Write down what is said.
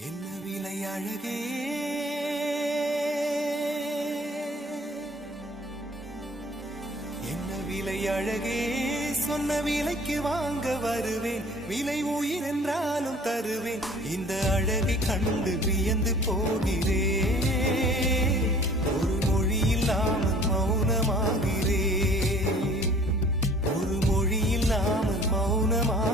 என்ன விலை அழகே என்ன விலை அழகே சொன்ன விலைக்கு வாங்க வருவேன் விலை உயிர் என்றாலும் தருவேன் இந்த அழகை கண்டு வியந்து போகிறேன் ஒரு மொழி இல்லாமல் மௌனமாகிறேன் ஒரு மொழி இல்லாமல் மௌனமாக